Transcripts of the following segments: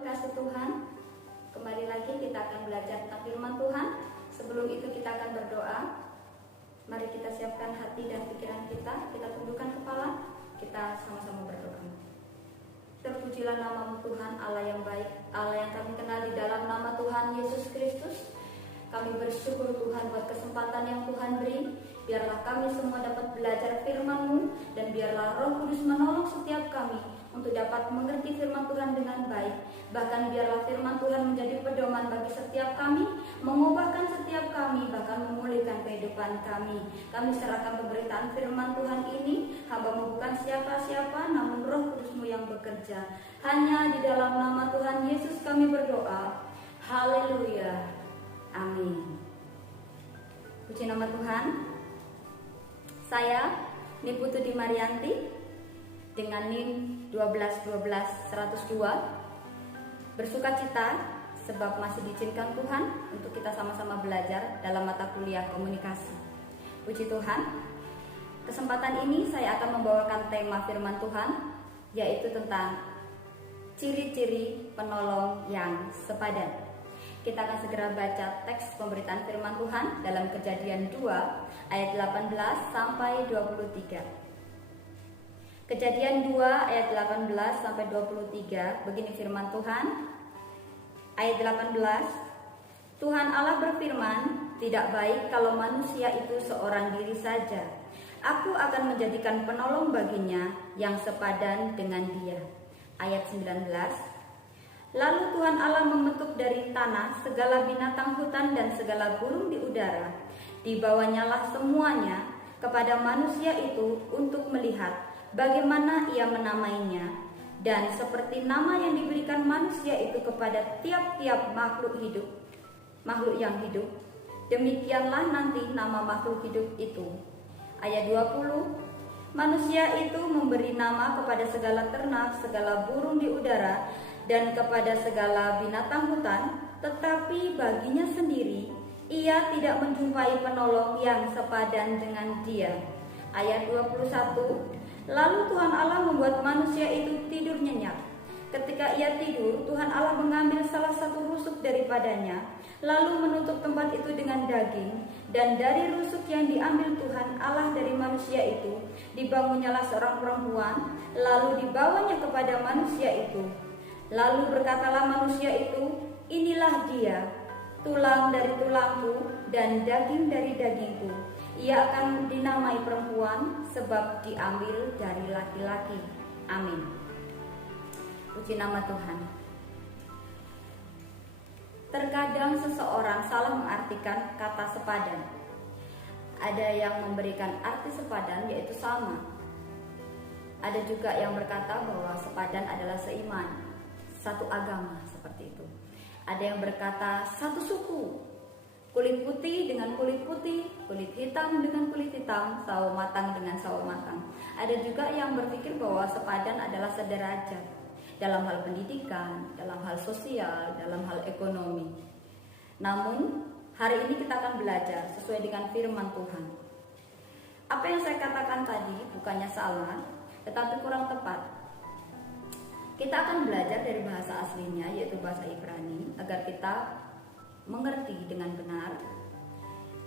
Kasih Tuhan, kembali lagi kita akan belajar tentang firman Tuhan. Sebelum itu kita akan berdoa. Mari kita siapkan hati dan pikiran kita tundukkan kepala, kita sama-sama berdoa. Terpujilah namamu Tuhan, Allah yang baik, Allah yang kami kenal di dalam nama Tuhan Yesus Kristus. Kami bersyukur Tuhan buat kesempatan yang Tuhan beri. Biarlah kami semua dapat belajar firman-Mu, dan biarlah Roh Kudus menolong setiap kami untuk dapat mengerti firman Tuhan dengan baik. Bahkan biarlah firman Tuhan menjadi pedoman bagi setiap kami, mengubahkan setiap kami, bahkan memulihkan kehidupan kami. Kami serahkan pemberitaan firman Tuhan ini. Hamba-Mu bukan siapa-siapa, namun Roh Kudus-Mu yang bekerja. Hanya di dalam nama Tuhan Yesus kami berdoa. Haleluya. Amin. Puji nama Tuhan. Saya Niputu Dimarianti dengan NIM 12-12-102 bersukacita sebab masih diizinkan Tuhan untuk kita sama-sama belajar dalam mata kuliah komunikasi. Puji Tuhan. Kesempatan ini saya akan membawakan tema firman Tuhan, yaitu tentang ciri-ciri penolong yang sepadan. Kita akan segera baca teks pemberitaan firman Tuhan dalam Kejadian 2 ayat 18 sampai 23. Kejadian 2 ayat 18 sampai 23, begini firman Tuhan. Ayat 18, Tuhan Allah berfirman, tidak baik kalau manusia itu seorang diri saja. Aku akan menjadikan penolong baginya yang sepadan dengan dia. Ayat 19, lalu Tuhan Allah membentuk dari tanah segala binatang hutan dan segala burung di udara. Dibawanyalah semuanya kepada manusia itu untuk melihat bagaimana ia menamainya. Dan seperti nama yang diberikan manusia itu kepada tiap-tiap makhluk yang hidup, demikianlah nanti nama makhluk hidup itu. Ayat 20, manusia itu memberi nama kepada segala ternak, segala burung di udara, dan kepada segala binatang hutan, tetapi baginya sendiri ia tidak menjumpai penolong yang sepadan dengan dia. Ayat 21, lalu Tuhan Allah membuat manusia itu tidur nyenyak. Ketika ia tidur, Tuhan Allah mengambil salah satu rusuk daripadanya, lalu menutup tempat itu dengan daging, dan dari rusuk yang diambil Tuhan Allah dari manusia itu, dibangunnyalah seorang perempuan, lalu dibawanya kepada manusia itu. Lalu berkatalah manusia itu, inilah dia, tulang dari tulangku dan daging dari dagingku. Ia akan dinamai perempuan sebab diambil dari laki-laki. Amin. Puji nama Tuhan. Terkadang seseorang salah mengartikan kata sepadan. Ada yang memberikan arti sepadan yaitu sama. Ada juga yang berkata bahwa sepadan adalah seiman, satu agama, seperti itu. Ada yang berkata satu suku, kulit putih dengan kulit putih, kulit hitam dengan kulit hitam, sawo matang dengan sawo matang. Ada juga yang berpikir bahwa sepadan adalah sederajat dalam hal pendidikan, dalam hal sosial, dalam hal ekonomi. Namun hari ini kita akan belajar sesuai dengan firman Tuhan. Apa yang saya katakan tadi bukannya salah, tetapi kurang tepat. Kita akan belajar dari bahasa aslinya, yaitu bahasa Ibrani, agar kita mengerti dengan benar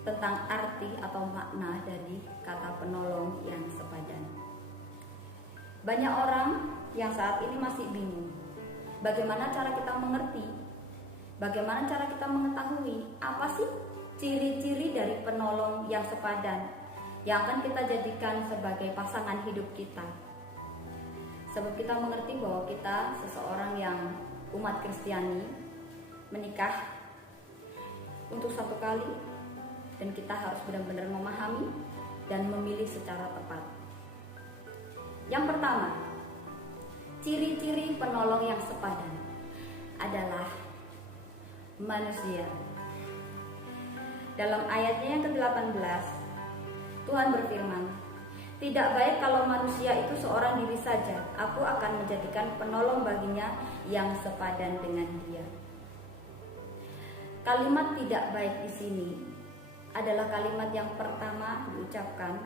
tentang arti atau makna dari kata penolong yang sepadan. Banyak orang yang saat ini masih bingung bagaimana cara kita mengerti, bagaimana cara kita mengetahui apa sih ciri-ciri dari penolong yang sepadan yang akan kita jadikan sebagai pasangan hidup kita. Sebab kita mengerti bahwa kita seseorang yang umat Kristiani menikah untuk satu kali, dan kita harus benar-benar memahami dan memilih secara tepat. Yang pertama, ciri-ciri penolong yang sepadan adalah manusia. Dalam ayatnya yang ke-18, Tuhan berfirman, tidak baik kalau manusia itu seorang diri saja. Aku akan menjadikan penolong baginya yang sepadan dengan dia. Kalimat tidak baik di sini adalah kalimat yang pertama diucapkan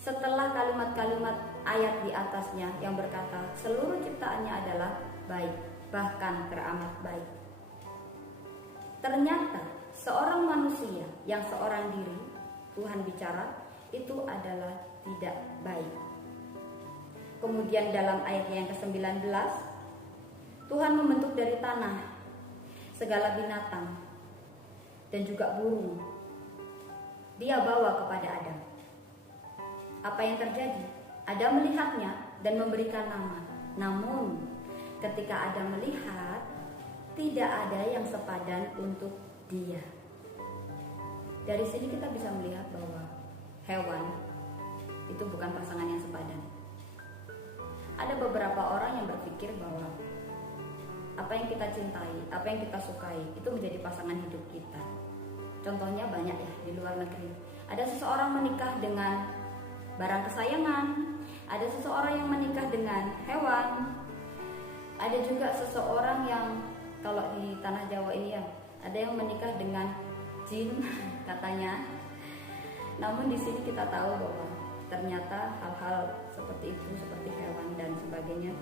setelah kalimat-kalimat ayat di atasnya yang berkata seluruh ciptaannya adalah baik. bahkan teramat baik. Ternyata seorang manusia yang seorang diri, Tuhan bicara, itu adalah tidak baik. Kemudian dalam ayat yang ke-19, Tuhan membentuk dari tanah segala binatang dan juga burung. Dia bawa kepada Adam. Apa yang terjadi? Adam melihatnya dan memberikan nama. Namun ketika Adam melihat, tidak ada yang sepadan untuk dia. Dari sini kita bisa melihat bahwa hewan itu bukan pasangan yang sepadan. Ada beberapa orang yang berpikir bahwa apa yang kita cintai, apa yang kita sukai itu menjadi pasangan hidup kita. Contohnya banyak ya di luar negeri. Ada seseorang menikah dengan barang kesayangan, ada seseorang yang menikah dengan hewan, ada juga seseorang yang kalau di tanah Jawa ini ya, ada yang menikah dengan jin katanya. Namun di sini kita tahu bahwa ternyata hal-hal seperti itu, seperti hewan dan sebagainya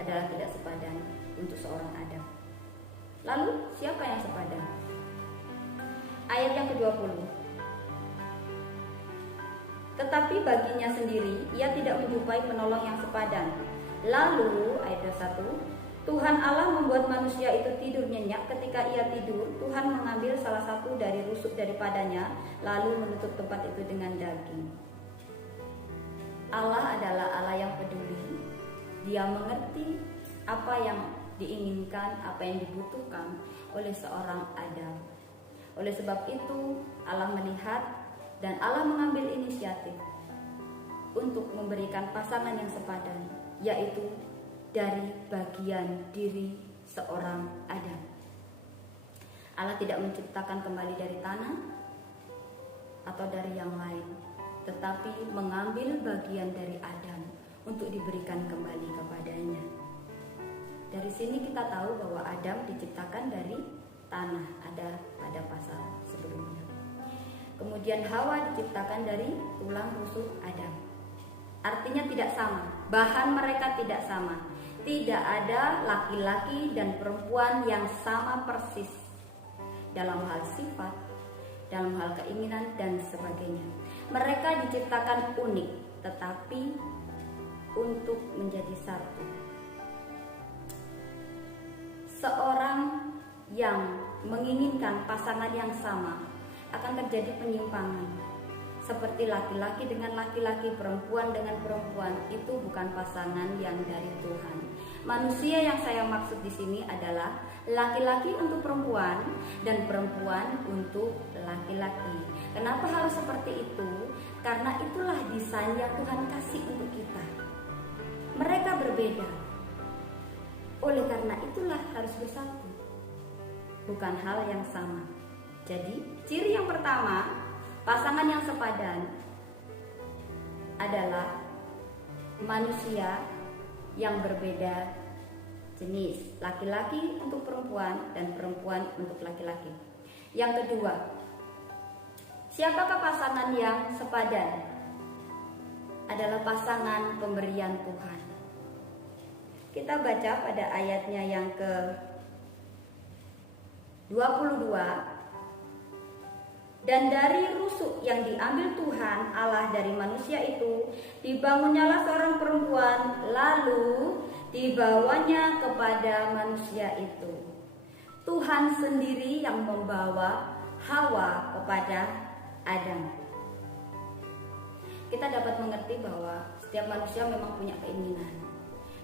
adalah tidak sepadan untuk seorang Adam. Lalu siapa yang sepadan? Ayat yang ke-20. Tetapi baginya sendiri ia tidak menjumpai penolong yang sepadan. Lalu ayat 21, Tuhan Allah membuat manusia itu tidur nyenyak. Ketika ia tidur, Tuhan mengambil salah satu dari rusuk daripadanya, lalu menutup tempat itu dengan daging. Allah adalah Allah yang peduli. Dia mengerti apa yang diinginkan, apa yang dibutuhkan oleh seorang Adam. Oleh sebab itu, Allah melihat dan Allah mengambil inisiatif untuk memberikan pasangan yang sepadan, yaitu dari bagian diri seorang Adam. Allah tidak menciptakan kembali dari tanah atau dari yang lain, tetapi mengambil bagian dari Adam untuk diberikan kembali kepadanya. Dari sini kita tahu bahwa Adam diciptakan dari tanah, ada pada pasal sebelumnya. Kemudian Hawa diciptakan dari tulang rusuk Adam. Artinya tidak sama, bahan mereka tidak sama. Tidak ada laki-laki dan perempuan yang sama persis dalam hal sifat, dalam hal keinginan dan sebagainya. Mereka diciptakan unik, tetapi untuk menjadi satu. Seorang yang menginginkan pasangan yang sama akan terjadi penyimpangan. Seperti laki-laki dengan laki-laki, perempuan dengan perempuan, itu bukan pasangan yang dari Tuhan. Manusia yang saya maksud di sini adalah laki-laki untuk perempuan dan perempuan untuk laki-laki. Kenapa harus seperti itu? Karena itulah desain yang Tuhan kasih untuk kita. Mereka berbeda. Oleh karena itulah harus bersatu. Bukan hal yang sama. Jadi, ciri yang pertama, pasangan yang sepadan adalah manusia yang berbeda jenis, laki-laki untuk perempuan dan perempuan untuk laki-laki. Yang kedua, siapakah pasangan yang sepadan? Adalah pasangan pemberian Tuhan. Kita baca pada ayatnya yang ke-22. Dan dari rusuk yang diambil Tuhan Allah dari manusia itu, dibangunnyalah seorang perempuan, lalu dibawanya kepada manusia itu. Tuhan sendiri yang membawa Hawa kepada Adam. Kita dapat mengerti bahwa setiap manusia memang punya keinginan.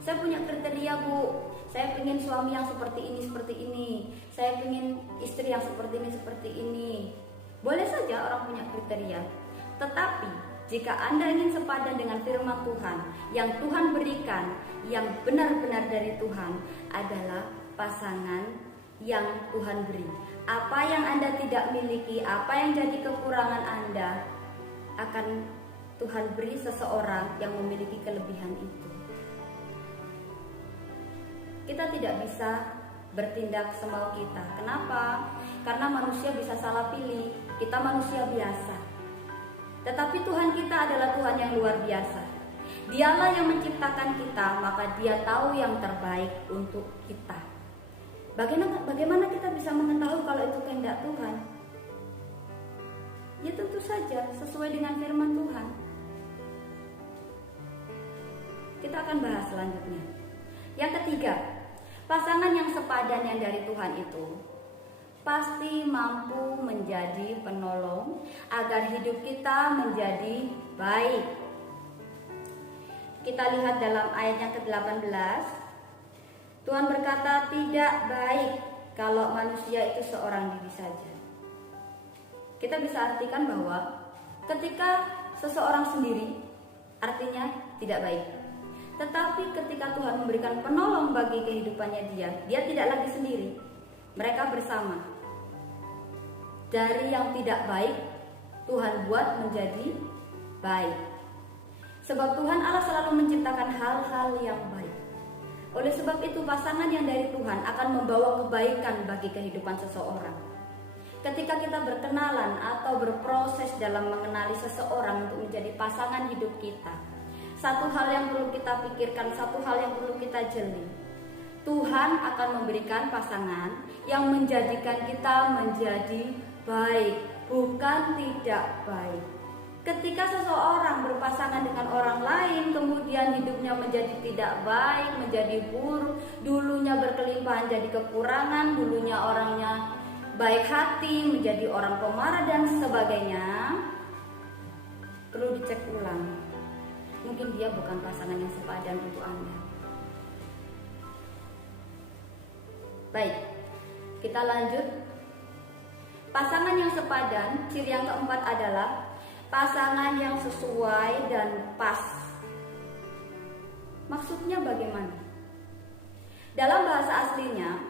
Saya punya kriteria, Bu. Saya ingin suami yang seperti ini. Saya ingin istri yang seperti ini. Boleh saja orang punya kriteria, tetapi jika Anda ingin sepadan dengan firman Tuhan yang Tuhan berikan, yang benar-benar dari Tuhan, adalah pasangan yang Tuhan beri. Apa yang Anda tidak miliki, apa yang jadi kekurangan Anda, akan Tuhan beri seseorang yang memiliki kelebihan itu. Kita tidak bisa bertindak semau kita. Kenapa? Karena manusia bisa salah pilih. Kita manusia biasa. Tetapi Tuhan kita adalah Tuhan yang luar biasa. Dialah yang menciptakan kita, maka Dia tahu yang terbaik untuk kita. Bagaimana kita bisa mengetahui kalau itu kehendak Tuhan? Ya tentu saja sesuai dengan firman Tuhan. Kita akan bahas selanjutnya. Yang ketiga, pasangan yang sepadan yang dari Tuhan itu pasti mampu menjadi penolong agar hidup kita menjadi baik. Kita lihat dalam ayat yang ke-18. Tuhan berkata, tidak baik kalau manusia itu seorang diri saja. Kita bisa artikan bahwa ketika seseorang sendiri, artinya tidak baik. Tetapi ketika Tuhan memberikan penolong bagi kehidupannya dia tidak lagi sendiri. Mereka bersama. Dari yang tidak baik, Tuhan buat menjadi baik. Sebab Tuhan Allah selalu menciptakan hal-hal yang baik. Oleh sebab itu pasangan yang dari Tuhan akan membawa kebaikan bagi kehidupan seseorang. Ketika kita berkenalan atau berproses dalam mengenali seseorang untuk menjadi pasangan hidup kita, satu hal yang perlu kita pikirkan, satu hal yang perlu kita jeli. Tuhan akan memberikan pasangan yang menjadikan kita menjadi baik, bukan tidak baik. Ketika seseorang berpasangan dengan orang lain, kemudian hidupnya menjadi tidak baik, menjadi buruk, dulunya berkelimpahan jadi kekurangan, dulunya orangnya baik hati, menjadi orang pemarah dan sebagainya, perlu dicek ulang. Mungkin dia bukan pasangan yang sepadan untuk Anda. Baik, kita lanjut. Pasangan yang sepadan, ciri yang keempat adalah pasangan yang sesuai dan pas. Maksudnya bagaimana? Dalam bahasa aslinya,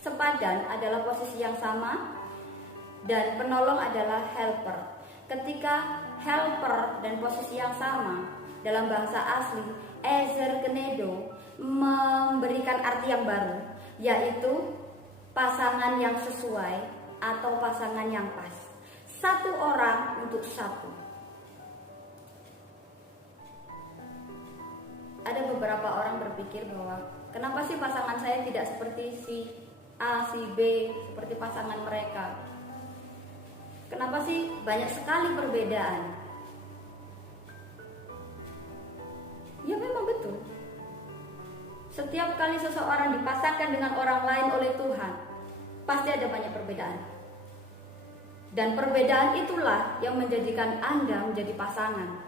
sepadan adalah posisi yang sama dan penolong adalah helper. Ketika helper dan posisi yang sama dalam bahasa asli, ezer kenedo memberikan arti yang baru, yaitu pasangan yang sesuai atau pasangan yang pas. Satu orang untuk satu. Ada beberapa orang berpikir bahwa kenapa sih pasangan saya tidak seperti si A, si B, seperti pasangan mereka? Kenapa sih banyak sekali perbedaan? Ya memang betul. Setiap kali seseorang dipasangkan dengan orang lain oleh Tuhan, pasti ada banyak perbedaan. Dan perbedaan itulah yang menjadikan Anda menjadi pasangan,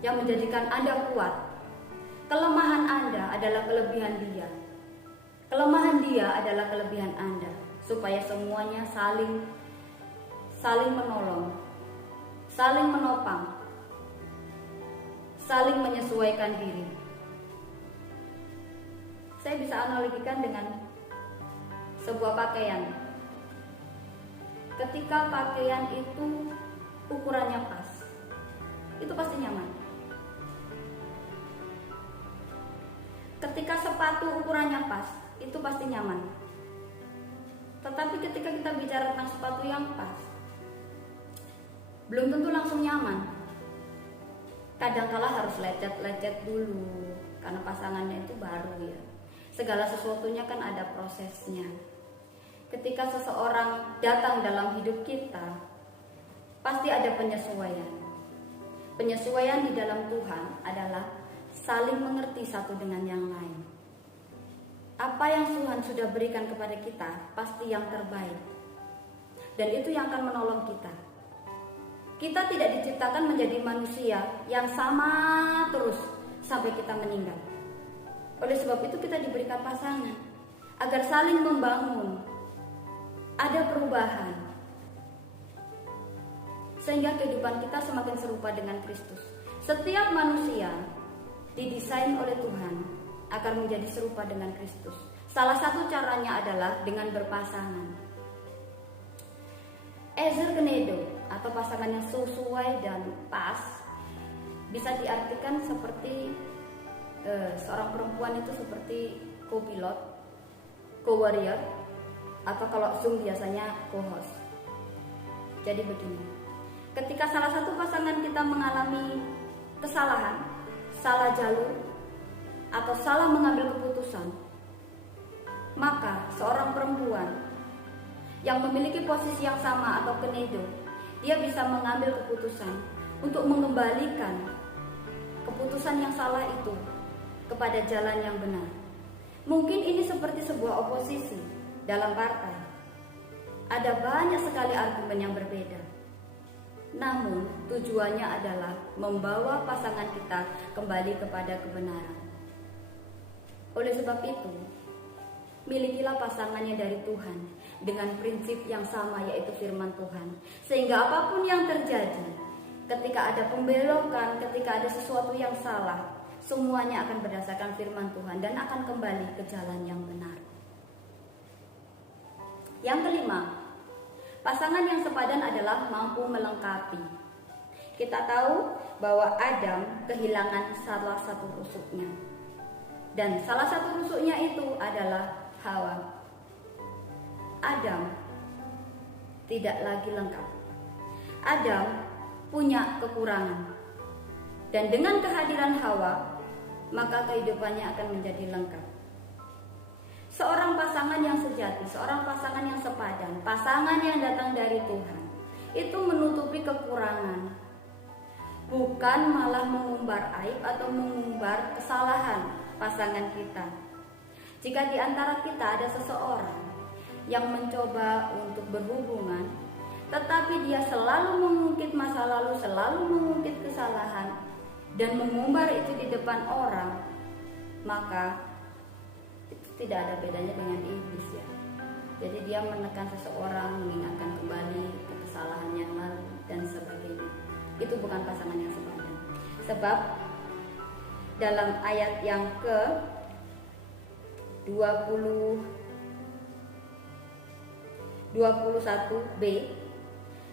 yang menjadikan Anda kuat. Kelemahan Anda adalah kelebihan dia. Kelemahan dia adalah kelebihan Anda, supaya semuanya saling menolong, saling menopang, saling menyesuaikan diri. Saya bisa analogikan dengan sebuah pakaian. Ketika pakaian itu ukurannya pas, itu pasti nyaman. Ketika sepatu ukurannya pas, itu pasti nyaman. Tetapi ketika kita bicara tentang sepatu yang pas, belum tentu langsung nyaman. Kadangkala harus lecet-lecet dulu, karena pasangannya itu baru ya. Segala sesuatunya kan ada prosesnya. Ketika seseorang datang dalam hidup kita, pasti ada penyesuaian. Penyesuaian di dalam Tuhan adalah saling mengerti satu dengan yang lain. Apa yang Tuhan sudah berikan kepada kita pasti yang terbaik. Dan itu yang akan menolong kita. Kita tidak diciptakan menjadi manusia yang sama terus sampai kita meninggal. Oleh sebab itu kita diberikan pasangan agar saling membangun. Ada perubahan sehingga kehidupan kita semakin serupa dengan Kristus. Setiap manusia didesain oleh Tuhan agar menjadi serupa dengan Kristus. Salah satu caranya adalah dengan berpasangan. Ezer kenedo atau pasangan yang sesuai dan pas bisa diartikan seperti seorang perempuan itu seperti co-pilot, co-warrior, atau kalau Zoom biasanya co-host. Jadi begini, ketika salah satu pasangan kita mengalami kesalahan, salah jalur, atau salah mengambil keputusan, maka seorang perempuan yang memiliki posisi yang sama atau kenedo, dia bisa mengambil keputusan untuk mengembalikan keputusan yang salah itu kepada jalan yang benar. Mungkin ini seperti sebuah oposisi dalam partai. Ada banyak sekali argumen yang berbeda. Namun tujuannya adalah membawa pasangan kita kembali kepada kebenaran. Oleh sebab itu, milikilah pasangannya dari Tuhan dengan prinsip yang sama, yaitu firman Tuhan. Sehingga apapun yang terjadi, ketika ada pembelokan, ketika ada sesuatu yang salah, semuanya akan berdasarkan firman Tuhan dan akan kembali ke jalan yang benar. Yang kelima, pasangan yang sepadan adalah mampu melengkapi. Kita tahu bahwa Adam kehilangan salah satu rusuknya. Dan salah satu rusuknya itu adalah Hawa. Adam tidak lagi lengkap. Adam punya kekurangan. Dan dengan kehadiran Hawa, maka kehidupannya akan menjadi lengkap. Seorang pasangan yang sejati, seorang pasangan yang sepadan, pasangan yang datang dari Tuhan, itu menutupi kekurangan, bukan malah mengumbar aib atau mengumbar kesalahan pasangan kita. Jika di antara kita ada seseorang yang mencoba untuk berhubungan, tetapi dia selalu mengungkit masa lalu, selalu mengungkit kesalahan, dan mengumbar itu di depan orang, maka tidak ada bedanya dengan iblis ya. Jadi dia menekan seseorang, mengingatkan kembali ke kesalahan yang lalu dan sebagainya. Itu bukan pasangan yang sepadan. Sebab dalam ayat yang ke 21b,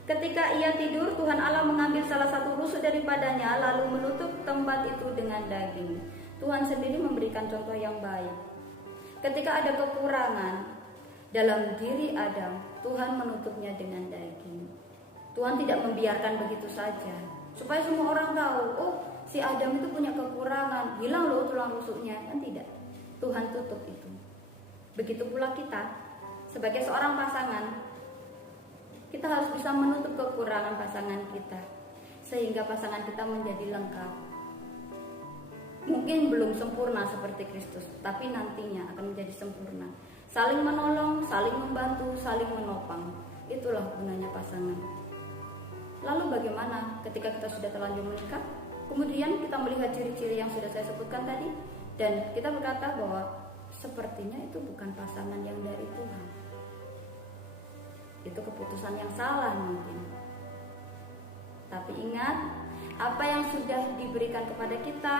ketika ia tidur, Tuhan Allah mengambil salah satu rusuk daripadanya lalu menutup tempat itu dengan daging. Tuhan sendiri memberikan contoh yang baik. Ketika ada kekurangan dalam diri Adam, Tuhan menutupnya dengan daging. Tuhan tidak membiarkan begitu saja, supaya semua orang tahu, oh si Adam itu punya kekurangan, hilang loh tulang rusuknya, kan tidak. Tuhan tutup itu. Begitu pula kita, sebagai seorang pasangan, kita harus bisa menutup kekurangan pasangan kita, sehingga pasangan kita menjadi lengkap. Mungkin belum sempurna seperti Kristus, tapi nantinya akan menjadi sempurna. Saling menolong, saling membantu, saling menopang. Itulah gunanya pasangan. Lalu bagaimana ketika kita sudah terlanjur menikah? Kemudian kita melihat ciri-ciri yang sudah saya sebutkan tadi, dan kita berkata bahwa sepertinya itu bukan pasangan yang dari Tuhan. Itu keputusan yang salah mungkin. Tapi ingat, apa yang sudah diberikan kepada kita,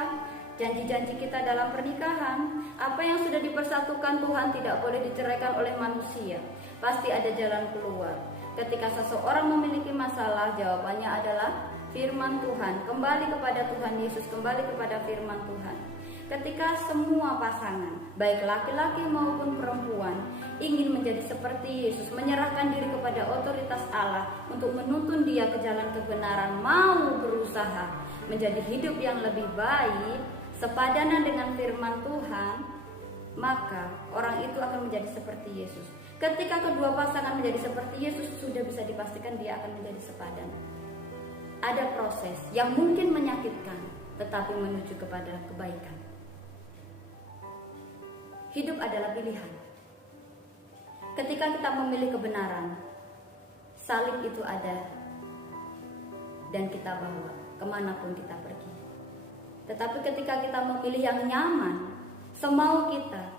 janji-janji kita dalam pernikahan, apa yang sudah dipersatukan Tuhan tidak boleh diceraikan oleh manusia. Pasti ada jalan keluar. Ketika seseorang memiliki masalah, jawabannya adalah firman Tuhan. Kembali kepada Tuhan Yesus, kembali kepada firman Tuhan. Ketika semua pasangan, baik laki-laki maupun perempuan, ingin menjadi seperti Yesus, menyerahkan diri kepada otoritas Allah untuk menuntun dia ke jalan kebenaran, mau berusaha menjadi hidup yang lebih baik, sepadanan dengan firman Tuhan, maka orang itu akan menjadi seperti Yesus. Ketika kedua pasangan menjadi seperti Yesus, sudah bisa dipastikan dia akan menjadi sepadan. Ada proses yang mungkin menyakitkan, tetapi menuju kepada kebaikan. Hidup adalah pilihan. Ketika kita memilih kebenaran, salib itu ada dan kita bawa kemanapun kita pergi. Tetapi ketika kita memilih yang nyaman, semau kita,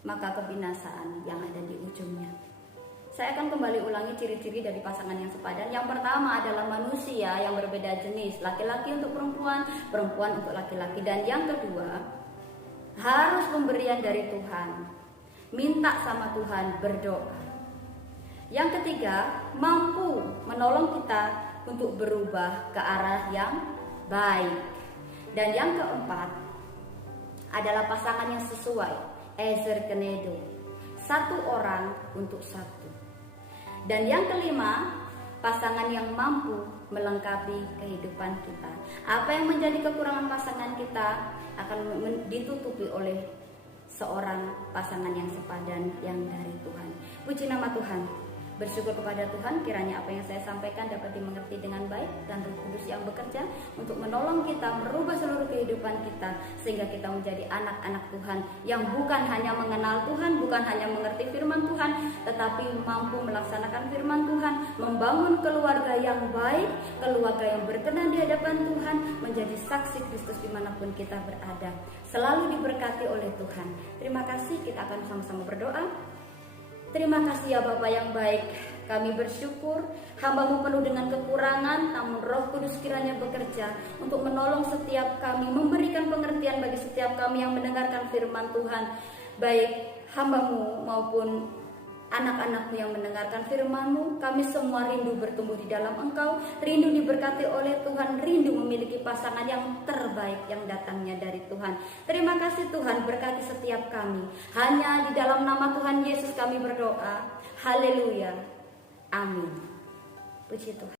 maka kebinasaan yang ada di ujungnya. Saya akan kembali ulangi ciri-ciri dari pasangan yang sepadan. Yang pertama adalah manusia yang berbeda jenis, laki-laki untuk perempuan, perempuan untuk laki-laki. Dan yang kedua, harus pemberian dari Tuhan, minta sama Tuhan, berdoa. Yang ketiga, mampu menolong kita untuk berubah ke arah yang baik. Dan yang keempat adalah pasangan yang sesuai, ezer kenedo, satu orang untuk satu. Dan yang kelima, pasangan yang mampu melengkapi kehidupan kita. Apa yang menjadi kekurangan pasangan kita akan ditutupi oleh seorang pasangan yang sepadan yang dari Tuhan. Puji nama Tuhan. Bersyukur kepada Tuhan, kiranya apa yang saya sampaikan dapat dimengerti dengan baik, dan Roh Kudus yang bekerja untuk menolong kita merubah seluruh kehidupan kita, sehingga kita menjadi anak-anak Tuhan yang bukan hanya mengenal Tuhan, bukan hanya mengerti firman Tuhan, tetapi mampu melaksanakan firman Tuhan, membangun keluarga yang baik, keluarga yang berkenan di hadapan Tuhan, menjadi saksi Kristus dimanapun kita berada, selalu diberkati oleh Tuhan. Terima kasih, kita akan sama-sama berdoa. Terima kasih ya Bapa yang baik, kami bersyukur hamba-Mu penuh dengan kekurangan, namun Roh Kudus kiranya bekerja untuk menolong setiap kami, memberikan pengertian bagi setiap kami yang mendengarkan firman Tuhan, baik hamba-Mu maupun anak-anak-Mu yang mendengarkan firman-Mu. Kami semua rindu bertumbuh di dalam Engkau, rindu diberkati oleh Tuhan, rindu memiliki pasangan yang terbaik yang datangnya dari Tuhan. Terima kasih Tuhan, berkati setiap kami. Hanya di dalam nama Tuhan Yesus kami berdoa. Haleluya. Amin. Puji Tuhan.